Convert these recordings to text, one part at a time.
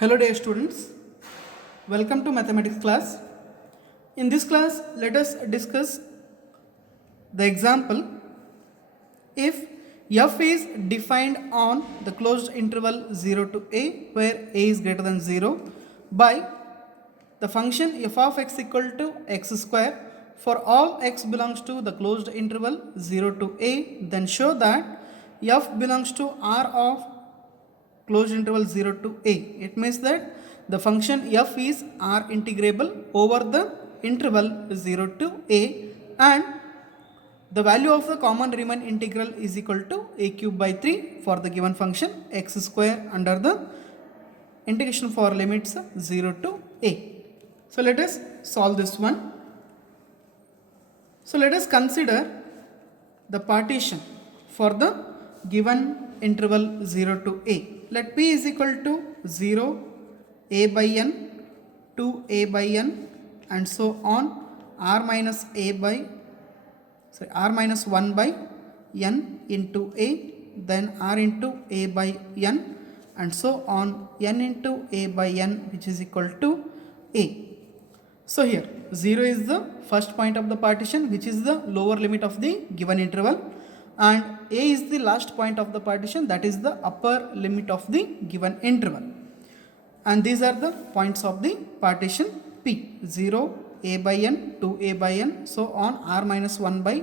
Hello dear students, welcome to mathematics class. In this class, let us discuss the example if f is defined on the closed interval 0 to a where a is greater than 0 by the function f of x equal to x square for all x belongs to the closed interval 0 to a, then show that f belongs to R of closed interval 0 to a. It means that the function f is R integrable over the interval 0 to a, and the value of the common Riemann integral is equal to a cube by 3 for the given function x square under the integration for limits 0 to a. So let us solve this one. So let us consider the partition for the given interval 0 to a. Let p is equal to 0, a by n, 2a by n, and so on, r minus 1 by n into a, then r into a by n, and so on, n into a by n, which is equal to a. So here 0 is the first point of the partition, which is the lower limit of the given interval, and a is the last point of the partition, that is the upper limit of the given interval. And these are the points of the partition P: 0, a by n, 2a by n, so on, r minus 1 by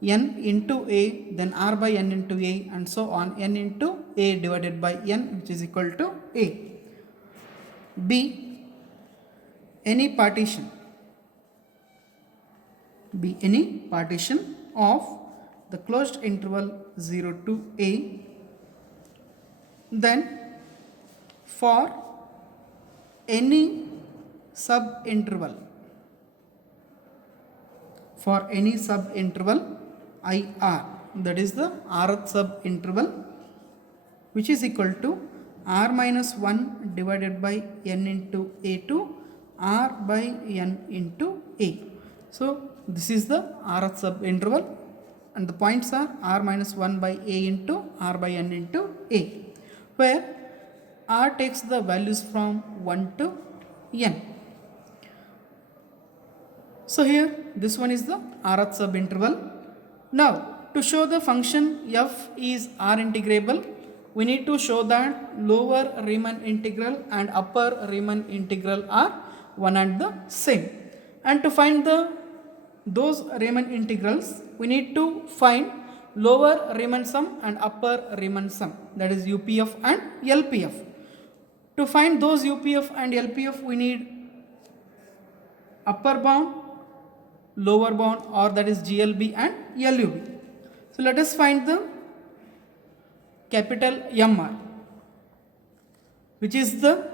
n into a, then r by n into a, and so on, n into a divided by n, which is equal to a. B, any partition of the closed interval 0 to a, then for any subinterval IR, that is the rth subinterval, which is equal to r minus 1 divided by n into a to r by n into a. So this is the rth subinterval, and the points are r minus 1 by a into r by n into a, where r takes the values from 1 to n. So here this one is the rth subinterval. Now to show the function f is R integrable, we need to show that lower Riemann integral and upper Riemann integral are one and the same. And to find those Riemann integrals, we need to find lower Riemann sum and upper Riemann sum, that is UPF and LPF. To find those UPF and LPF, we need upper bound, lower bound, or that is GLB and LUB. So let us find the capital MR, which is the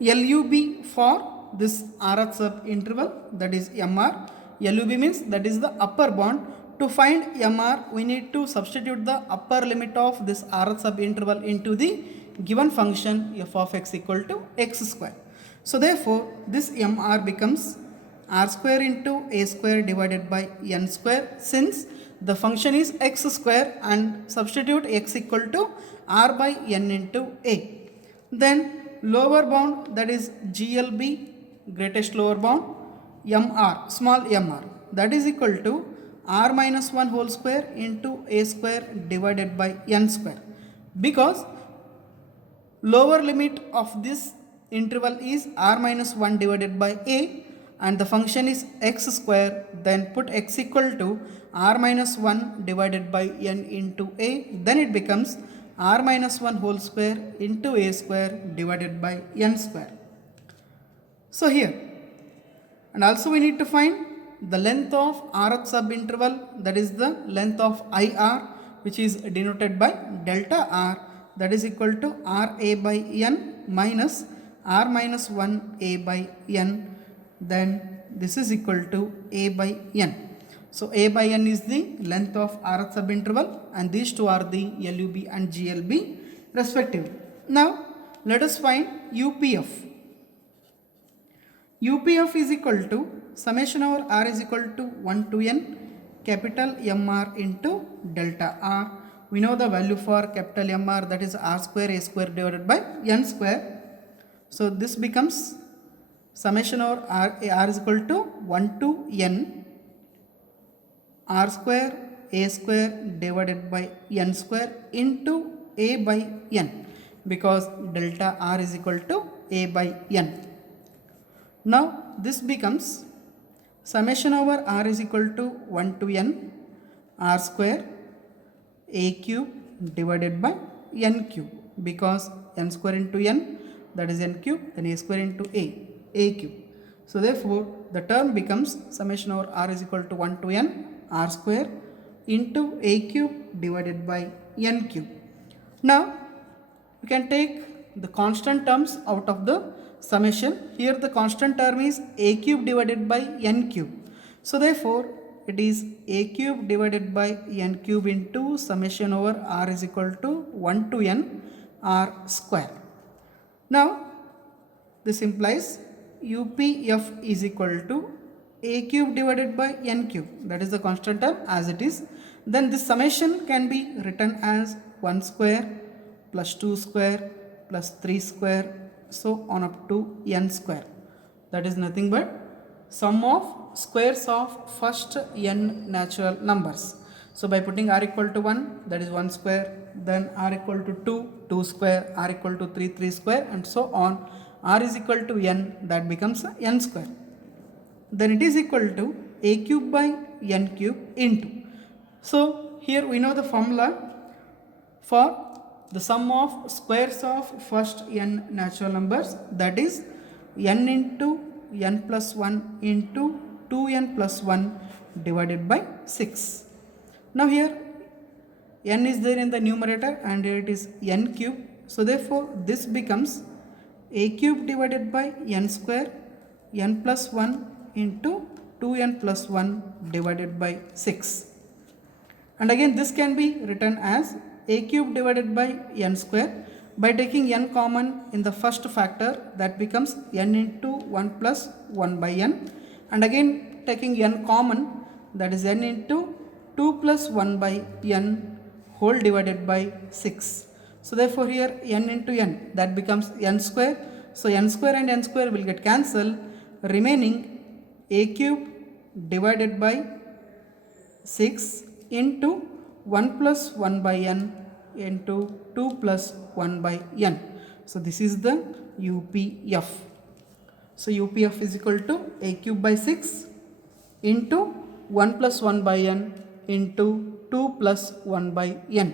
LUB for this rth subinterval, that is MR. LUB means that is the upper bound. To find MR, we need to substitute the upper limit of this rth subinterval into the given function f of x equal to x square. So therefore this MR becomes r square into a square divided by n square, since the function is x square, and substitute x equal to r by n into a. Then lower bound, that is GLB, greatest lower bound, MR, small mr, that is equal to r minus 1 whole square into a square divided by n square, because lower limit of this interval is r minus 1 divided by a, and the function is x square. Then put x equal to r minus 1 divided by n into a, then it becomes r minus 1 whole square into a square divided by n square. So here, and also we need to find the length of rth subinterval, that is the length of IR, which is denoted by delta r, that is equal to RA by n minus r minus 1 a by n, then this is equal to a by n. So a by n is the length of rth subinterval, and these two are the LUB and GLB respectively. Now let us find UPF. UPF is equal to summation over r is equal to 1 to n capital MR into delta r, we know the value for capital MR, that is R square A square divided by N square. So this becomes summation over R is equal to 1 to N R square A square divided by N square into A by N, because delta R is equal to A by N. Now this becomes summation over R is equal to 1 to N R square A cube divided by N cube, because N square into N, that is N cube, then A square into A cube. So therefore the term becomes summation over R is equal to 1 to N R square into A cube divided by N cube. Now you can take the constant terms out of the summation. Here the constant term is A cube divided by N cube. So therefore it is A cube divided by N cube into summation over R is equal to 1 to N R square. Now this implies UPF is equal to A cube divided by N cube, that is the constant term as it is. Then this summation can be written as 1 square plus 2 square plus 3 square, so on up to N square. That is nothing but sum of squares of first N natural numbers. So by putting R equal to 1, that is 1 square, then R equal to 2, 2 square, R equal to 3, 3 square, and so on. R is equal to N, that becomes N square. Then it is equal to A cube by N cube into. So here we know the formula for the sum of squares of first N natural numbers, that is N into N plus 1 into 2N plus 1 divided by 6. Now here N is there in the numerator and here it is N cube. So therefore this becomes A cube divided by N square N plus 1 into 2N plus 1 divided by 6. And again this can be written as A cube divided by N square. By taking N common in the first factor, that becomes N into 1 plus 1 by N. And again taking N common, that is N into 2 plus 1 by N whole divided by 6. So therefore here N into N, that becomes N square. So N square and N square will get cancelled, remaining A cube divided by 6 into 1 plus 1 by N into 2 plus 1 by N. So this is the UPF. So UPF is equal to A cube by 6 into 1 plus 1 by N into 2 plus 1 by N.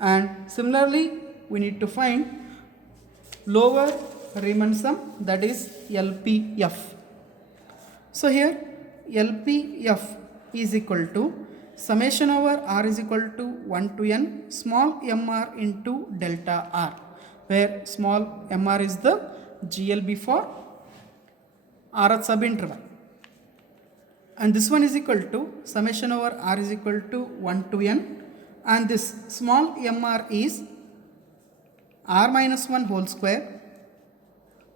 And similarly we need to find lower Riemann sum, that is LPF. So here LPF is equal to summation over R is equal to 1 to N small mr into delta R, where small mr is the GLB for Rth subinterval. And this one is equal to summation over R is equal to 1 to N, and this small mr is R minus 1 whole square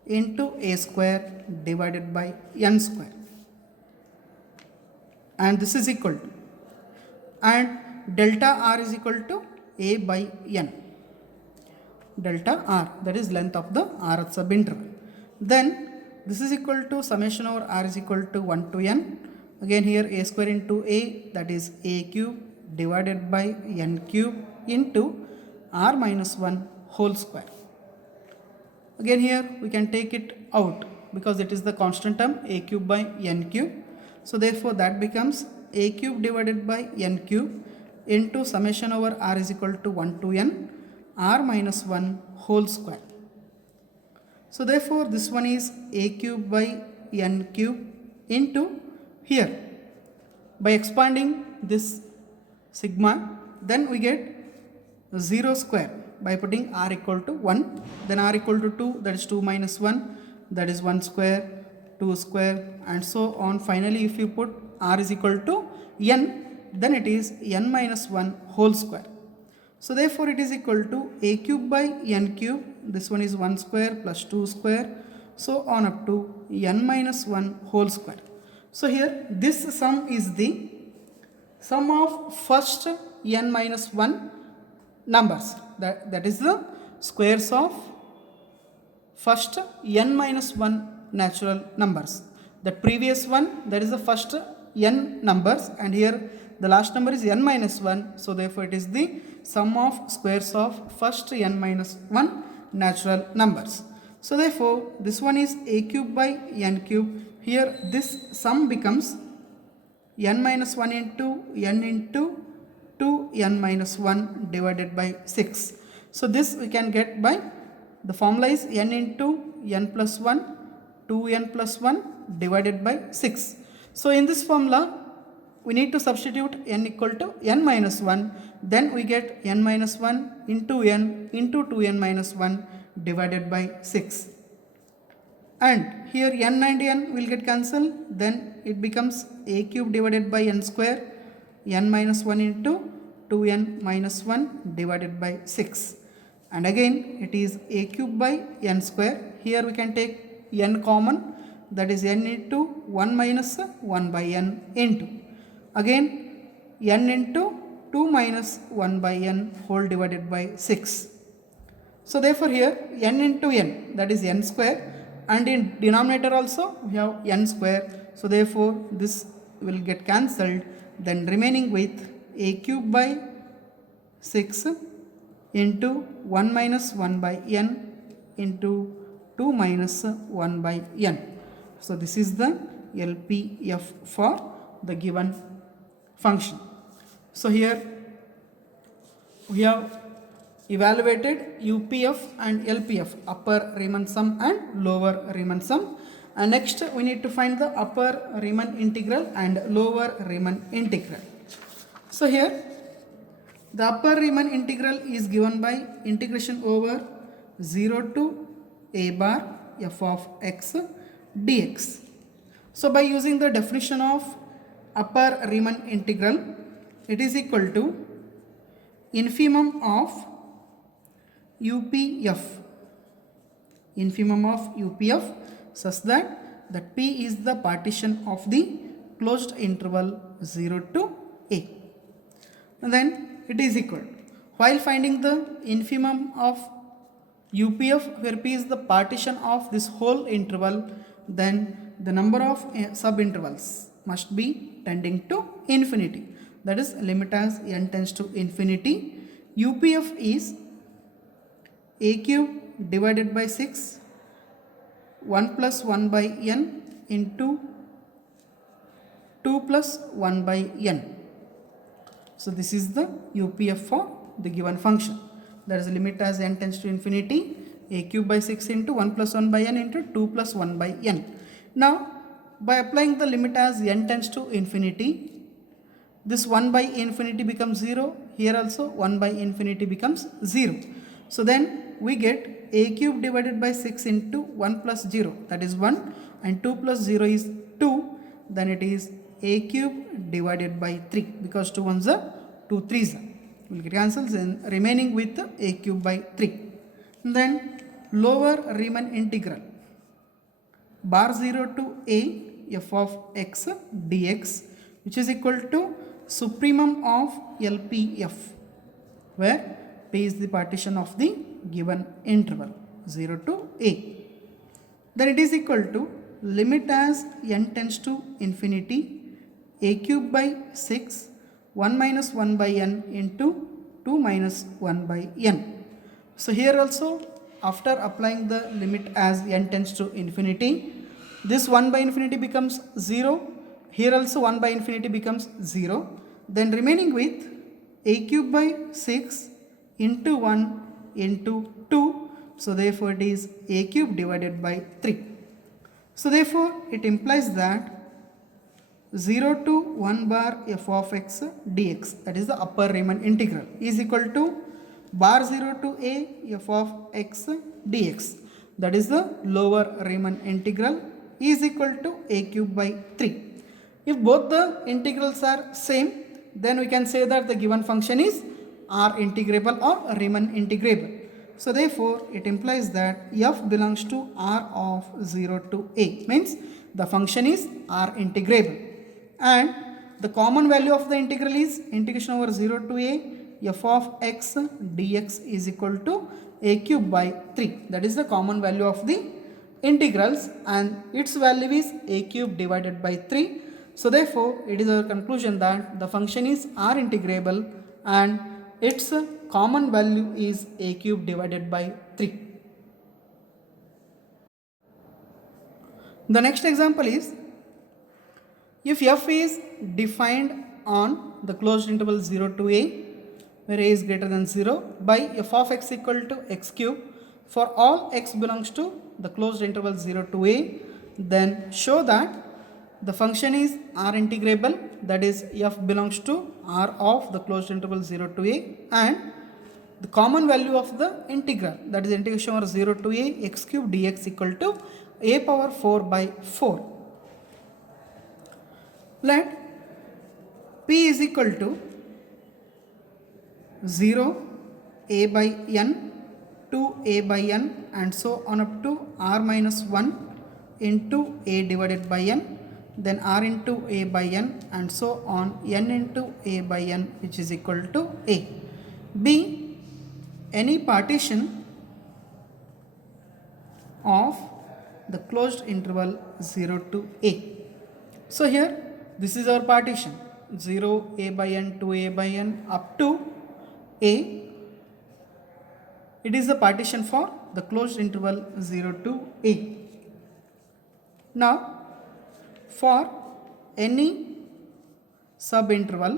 into A square divided by N square. And this is equal to, and delta R is equal to A by N. Delta R, that is length of the Rth subinterval. Then this is equal to summation over R is equal to 1 to N. Again here A square into A, that is A cube divided by N cube into R minus 1 whole square. Again here we can take it out because it is the constant term A cube by N cube. So therefore that becomes A cube divided by N cube into summation over R is equal to 1 to N R minus 1 whole square. So therefore this one is A cube by N cube into here. By expanding this sigma, then we get 0 square by putting R equal to 1, then R equal to 2, that is 2 minus 1, that is 1 square, 2 square, and so on. Finally if you put R is equal to N, then it is N minus 1 whole square. So therefore it is equal to A cube by N cube, this one is 1 square plus 2 square, so on up to N minus 1 whole square. So here this sum is the sum of first N minus 1 numbers. That is the squares of first n minus 1 natural numbers. The previous one, that is the first n numbers, and here the last number is n minus 1. So therefore it is the sum of squares of first n minus 1 natural numbers. So therefore this one is a cube by n cube. Here this sum becomes n minus 1 into n into 2n minus 1 divided by 6. So this we can get by the formula is n into n plus 1 2n plus 1 divided by 6. So in this formula we need to substitute n equal to n minus 1, then we get n minus 1 into n into 2n minus 1 divided by 6. And here n and n will get cancelled, then it becomes a cube divided by n square, n minus 1 into 2n minus 1 divided by 6. And again it is a cube by n square. Here we can take n common, that is n into 1 minus 1 by n into again n into 2 minus 1 by n whole divided by 6. So therefore here n into n, that is n square, and in denominator also we have n square. So therefore this will get cancelled, then remaining with a cube by 6 into 1 minus 1 by n into 2 minus 1 by n. So this is the LPF for the given function. So here we have evaluated UPF and LPF, upper Riemann sum and lower Riemann sum. And next we need to find the upper Riemann integral and lower Riemann integral. So here the upper Riemann integral is given by integration over 0 to a bar f of x dx. So by using the definition of upper Riemann integral, it is equal to infimum of UPF, infimum of UPF, such that P is the partition of the closed interval 0 to a. And then it is equal, while finding the infimum of UPF, where P is the partition of this whole interval, then the number of subintervals must be tending to infinity, that is limit as n tends to infinity. UPF is a cube divided by 6, 1 plus 1 by n into 2 plus 1 by n. So this is the UPF for the given function, that is limit as n tends to infinity, a cube by 6 into 1 plus 1 by n into 2 plus 1 by n. Now by applying the limit as n tends to infinity, this 1 by infinity becomes 0, here also 1 by infinity becomes 0. So then we get a cube divided by 6 into 1 plus 0, that is 1, and 2 plus 0 is 2, then it is a cube divided by 3, because 2 ones are 2 3s will get cancelled, and remaining with a cube by 3. And then lower Riemann integral bar 0 to a f of x dx, which is equal to supremum of LPF, where P is the partition of the given interval 0 to a. Then it is equal to limit as n tends to infinity, a cube by 6, 1 minus 1 by n into 2 minus 1 by n. So here also, after applying the limit as n tends to infinity, this 1 by infinity becomes 0, here also 1 by infinity becomes 0, then remaining with a cube by 6 into 1 into 2, so therefore it is a cube divided by 3. So therefore it implies that 0 to 1 bar f of x dx, that is the upper Riemann integral, is equal to bar 0 to a f of x dx, that is the lower Riemann integral, is equal to a cube by 3. If both the integrals are same, then we can say that the given function is R integrable or Riemann integrable. So therefore it implies that f belongs to R of 0 to a, means the function is R integrable, and the common value of the integral is integration over 0 to a f of x dx is equal to a cube by 3. That is the common value of the integrals, and its value is a cube divided by 3. So therefore, it is our conclusion that the function is R integrable and its common value is a cube divided by 3. The next example is, if f is defined on the closed interval 0 to a, where a is greater than 0, by f of x equal to x cube for all x belongs to the closed interval 0 to a, then show that the function is R integrable, that is f belongs to R of the closed interval 0 to a, and the common value of the integral, that is integration over 0 to a x cube dx equal to a power 4 by 4. Let p is equal to 0 a by n to a by n and so on up to r minus 1 into a divided by n, then r into a by n and so on n into a by n, which is equal to a. B, any partition of the closed interval 0 to a. So here this is our partition 0 a by n to a by n up to a. It is the partition for the closed interval 0 to a. Now for any subinterval,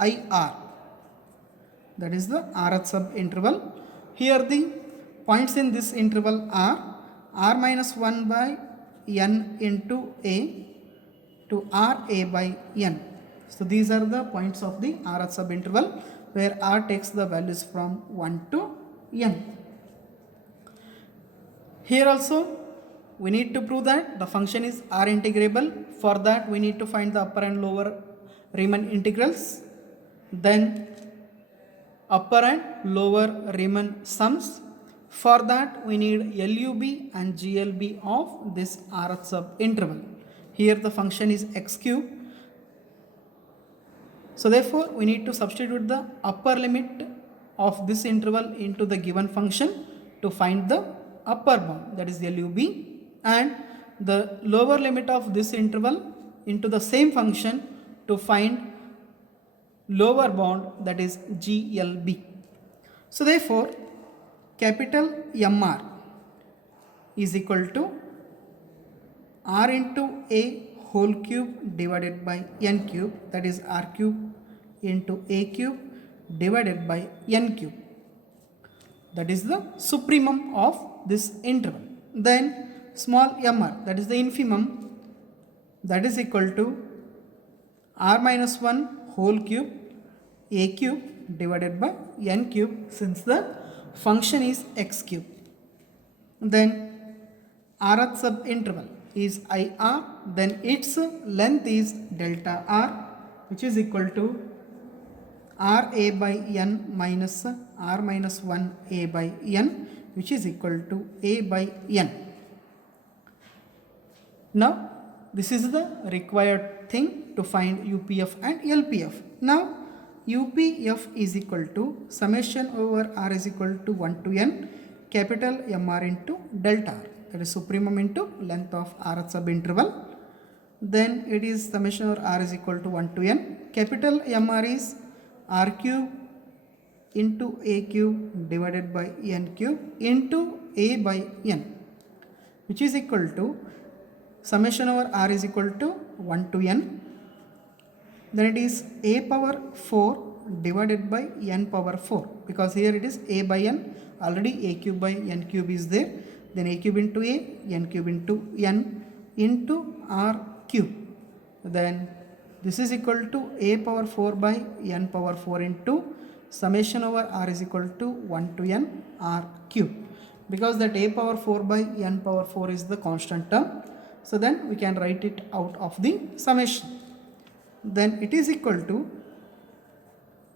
IR, that is the rth subinterval. Here the points in this interval are r minus 1 by n into a to r a by n. So these are the points of the rth subinterval where r takes the values from 1 to n. Here also we need to prove that the function is R integrable. For that we need to find the upper and lower Riemann integrals, then upper and lower Riemann sums. For that we need LUB and GLB of this rth subinterval. Here the function is x cube. So therefore we need to substitute the upper limit of this interval into the given function to find the upper bound, that is LUB, and the lower limit of this interval into the same function to find lower bound, that is GLB. So therefore capital MR is equal to R into a whole cube divided by n cube, that is R cube into a cube divided by n cube. That is the supremum of this interval. Then small mr, that is the infimum, that is equal to r minus 1 whole cube a cube divided by n cube, since the function is x cube. Then rth subinterval is IR, then its length is delta r, which is equal to r a by n minus r minus 1 a by n, which is equal to a by n. Now this is the required thing to find UPF and LPF. Now UPF is equal to summation over r is equal to 1 to n capital MR into delta r, that is supremum into length of rth subinterval. Then it is summation over r is equal to 1 to n. Capital MR is r cube into a cube divided by n cube into a by n, which is equal to summation over r is equal to 1 to n. Then it is a power 4 divided by n power 4, because here it is a by n, already a cube by n cube is there. Then a cube into a, n cube into n into r cube. Then this is equal to a power 4 by n power 4 into summation over r is equal to 1 to n r cube, because that a power 4 by n power 4 is the constant term. So then we can write it out of the summation. Then it is equal to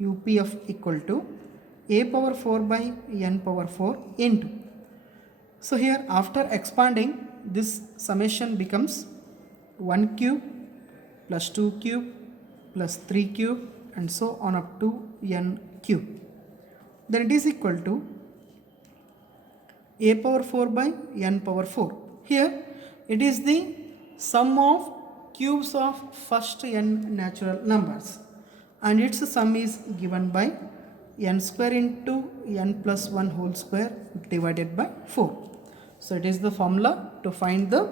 UPF equal to a power 4 by n power 4 into. So here after expanding, this summation becomes 1 cube plus 2 cube plus 3 cube and so on up to n cube. Then it is equal to a power 4 by n power 4. Here it is the sum of cubes of first n natural numbers and its sum is given by n square into n plus 1 whole square divided by 4. So it is the formula to find the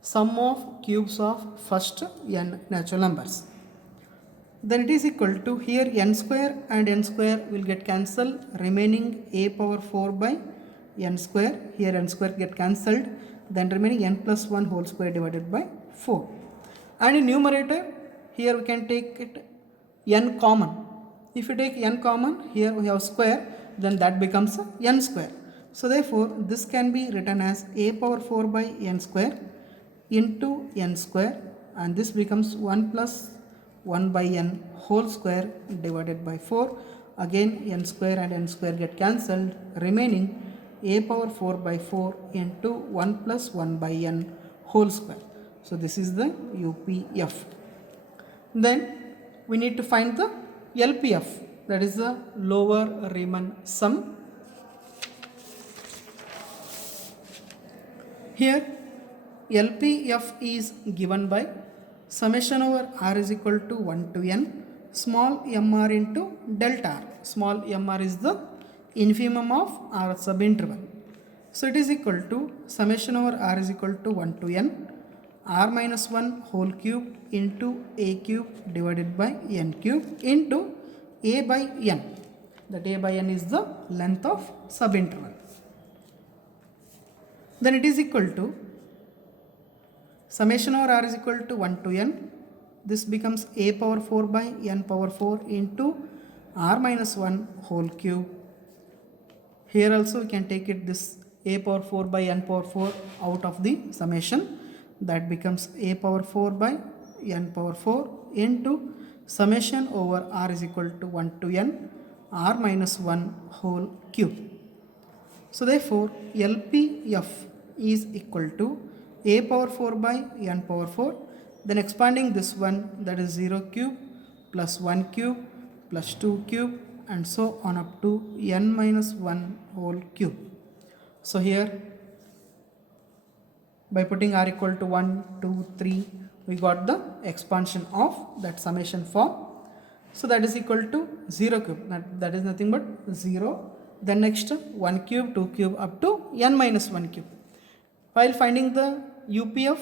sum of cubes of first n natural numbers. Then it is equal to, here n square and n square will get cancelled, remaining a power 4 by n square. Here n square get cancelled, then remaining n plus 1 whole square divided by 4. And in numerator, here we can take it n common. If you take n common, here we have square, then that becomes n square. So therefore this can be written as a power 4 by n square into n square, and this becomes 1 plus 1 by n whole square divided by 4. Again n square and n square get cancelled, remaining a power 4 by 4 into 1 plus 1 by n whole square. So this is the UPF. Then we need to find the LPF, that is the lower Riemann sum. Here LPF is given by summation over r is equal to 1 to n small mr into delta r. Small mr is the infimum of r subinterval. So it is equal to summation over r is equal to 1 to n r minus 1 whole cube into a cube divided by n cube into a by n. That a by n is the length of subinterval. Then it is equal to summation over r is equal to 1 to n. This becomes a power 4 by n power 4 into r minus 1 whole cube. Here also we can take it this a power 4 by n power 4 out of the summation. That becomes a power 4 by n power 4 into summation over r is equal to 1 to n r minus 1 whole cube. So therefore LPF is equal to a power 4 by n power 4, then expanding this one, that is 0 cube plus 1 cube plus 2 cube and so on up to n minus 1 whole cube. So here by putting r equal to 1, 2, 3, we got the expansion of that summation form. So that is equal to 0 cube, that is nothing but 0. Then next 1 cube, 2 cube up to n minus 1 cube. While finding the UPF,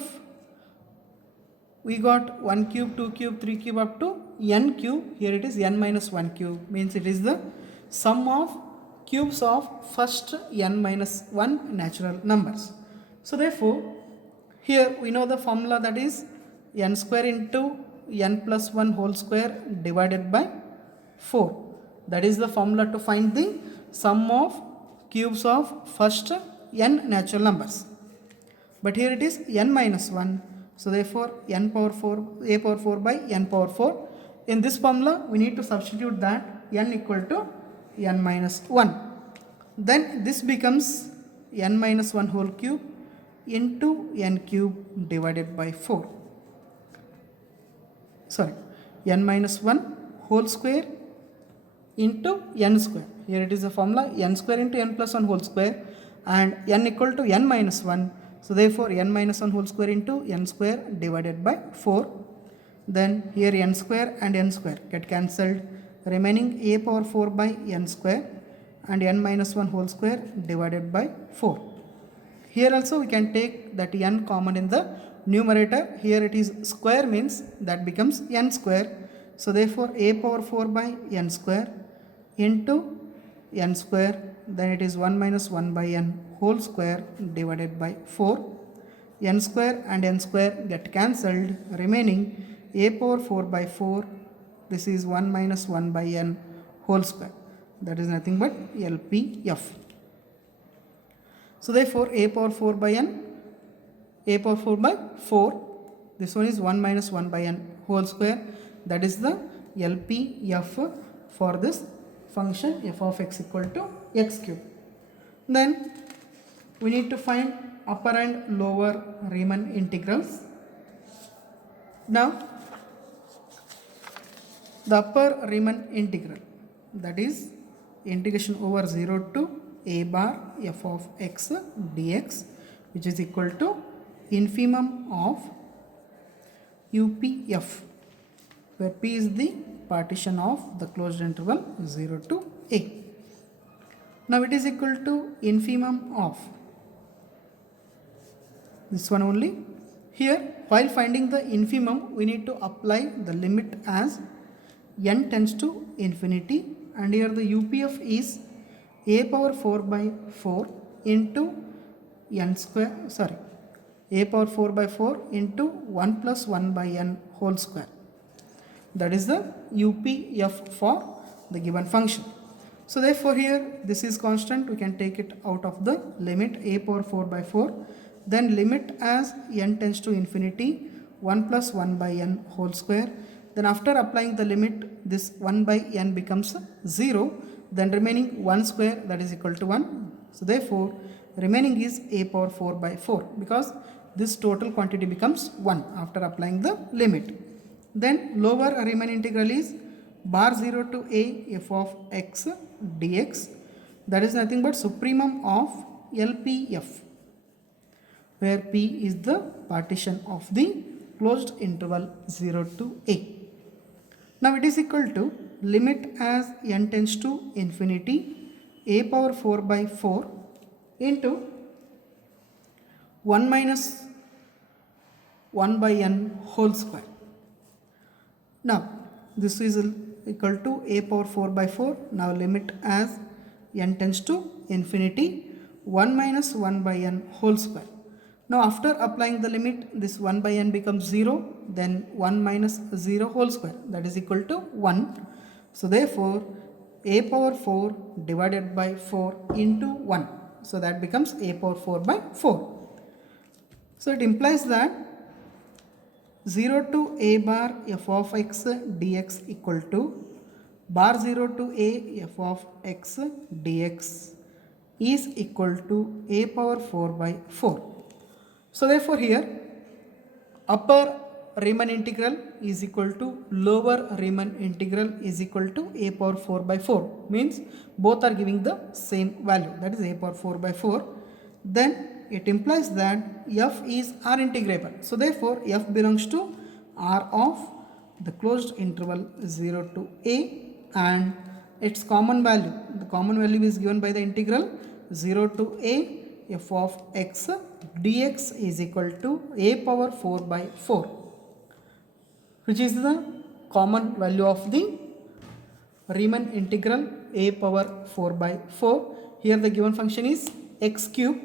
we got 1 cube, 2 cube, 3 cube up to n cube. Here it is n minus 1 cube, means it is the sum of cubes of first n minus 1 natural numbers. So therefore here we know the formula, that is n square into n plus 1 whole square divided by 4. That is the formula to find the sum of cubes of first n natural numbers. But here it is n minus 1. So therefore n power 4, a power 4 by n power 4. In this formula we need to substitute that n equal to n minus 1. Then this becomes n minus 1 whole cube into n cube divided by 4. Sorry, n minus 1 whole square into n square. Here it is the formula n square into n plus 1 whole square and n equal to n minus 1. So therefore n minus 1 whole square into n square divided by 4. Then here n square and n square get cancelled, remaining a power 4 by n square and n minus 1 whole square divided by 4. Here also we can take that n common in the numerator. Here it is square, means that becomes n square. So therefore a power 4 by n square into n square, then it is 1 minus 1 by n whole square divided by 4. N square and n square get cancelled, remaining a power 4 by 4. This is 1 minus 1 by n whole square. That is nothing but LPF. So therefore a power 4 by n, a power 4 by 4, this one is 1 minus 1 by n whole square. That is the LPF for this function f of x equal to x cube. Then we need to find upper and lower Riemann integrals. Now the upper Riemann integral, that is integration over 0 to a bar f of x dx, which is equal to infimum of UPF, where P is the partition of the closed interval 0 to a. Now it is equal to infimum of this one only. Here, while finding the infimum, we need to apply the limit as n tends to infinity, and here the UPF is a power 4 by 4 into n square, a power 4 by 4 into 1 plus 1 by n whole square. That is the UPF for the given function. So therefore here this is constant, we can take it out of the limit a power 4 by 4, then limit as n tends to infinity 1 plus 1 by n whole square. Then after applying the limit, this 1 by n becomes 0, then remaining 1 square, that is equal to 1. So therefore remaining is a power 4 by 4, because this total quantity becomes 1 after applying the limit. Then lower Riemann integral is bar 0 to a f of x dx, that is nothing but supremum of LPF, where P is the partition of the closed interval 0 to a. Now it is equal to limit as n tends to infinity a power 4 by 4 into 1 minus 1 by n whole square. Now this is equal to a power 4 by 4. Now limit as n tends to infinity 1 minus 1 by n whole square. Now after applying the limit, this 1 by n becomes 0, then 1 minus 0 whole square, that is equal to 1. So therefore a power 4 divided by 4 into 1, so that becomes a power 4 by 4. So it implies that 0 to a bar f of x dx equal to bar 0 to a f of x dx is equal to a power 4 by 4. So therefore here upper Riemann integral is equal to lower Riemann integral is equal to a power 4 by 4, means both are giving the same value, that is a power 4 by 4. Then it implies that f is R integrable. So therefore f belongs to R of the closed interval 0 to a, and its common value, the common value is given by the integral 0 to a f of x dx is equal to a power 4 by 4, which is the common value of the Riemann integral a power 4 by 4. Here the given function is x cube.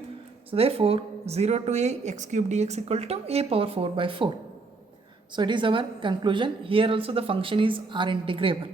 So therefore 0 to a x cube dx equal to a power 4 by 4. So it is our conclusion. Here also the function is R integrable.